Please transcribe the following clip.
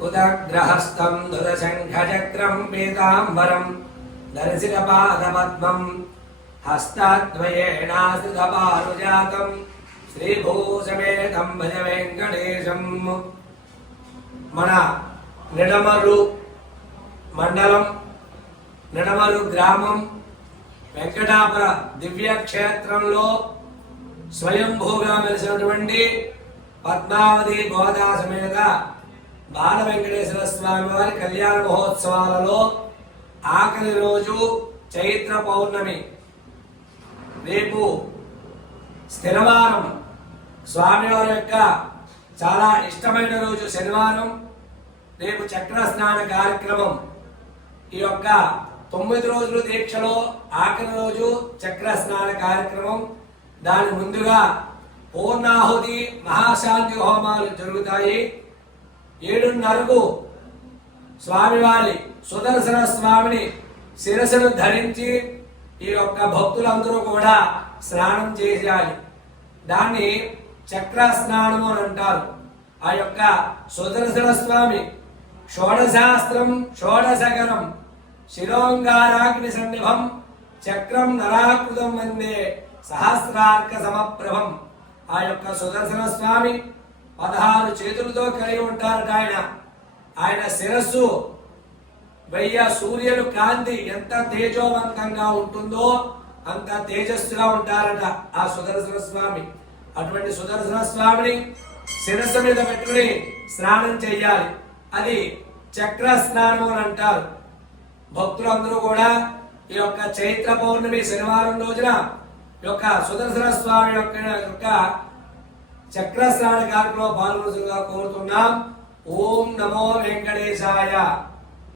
ఉదగ్రహస్థం దురశంఖచక్రం పీతాంబరం దర్శికపాదపద్మం హస్తాద్వయేనాశ్రితపారుజాతం శ్రీభూషమేకం భజ వెంకటేశం మన నిడమరు మండలం నిడమరు గ్రామం వెంకటాపుర దివ్యక్షేత్రంలో స్వయంభూగా వెలిసినటువంటి పద్మావతి గోదా సమేత బాల వెంకటేశ్వర స్వామి వారి కళ్యాణ మహోత్సవాలలో ఆఖరి రోజు చైత్ర పౌర్ణమి రేపు స్థిరవారం స్వామివారి యొక్క చాలా ఇష్టమైన రోజు శనివారం రేపు చక్ర స్నాన కార్యక్రమం. ఈ యొక్క తొమ్మిది రోజుల దీక్షలో ఆఖరి రోజు చక్ర స్నాన కార్యక్రమం. దాని ముందుగా పూర్ణాహుతి మహాశాంతి హోమాలు జరుగుతాయి. ఏడున్నరకు స్వామివారి సుదర్శన స్వామిని శిరస్సును ధరించి ఈ యొక్క భక్తులందరూ కూడా స్నానం చేయాలి. దాన్ని చక్ర స్నానము అని అంటారు. ఆ యొక్క సుదర్శన స్వామి షోడశాస్త్రం షోడశగరం శిరోంగారాగ్ని సన్నిభం చక్రం నరాకృతం వందే సహస్రార్క సమప్రభం. ఆ యొక్క సుదర్శన స్వామి పదహారు చేతులతో కలిగి ఉంటారట ఆయన. ఆయన శిరస్సు వెయ్య సూర్యులు కాంతి ఎంత తేజోవంతంగా ఉంటుందో అంత తేజస్సుగా ఉంటారట ఆ సుదర్శన స్వామి. అటువంటి సుదర్శన స్వామిని శిరస్సు మీద పెట్టుకుని స్నానం చేయాలి అది చక్ర స్నానం అని అంటారు. భక్తులందరూ కూడా ఈ యొక్క చైత్ర పౌర్ణమి శనివారం రోజున ఈ యొక్క సుదర్శన స్వామి యొక్క యొక్క చక్రస్నాన కార్యక్రమంలో పాల్గొనగా కోరుతున్నాం. ఓం నమో వెంకటేశాయ.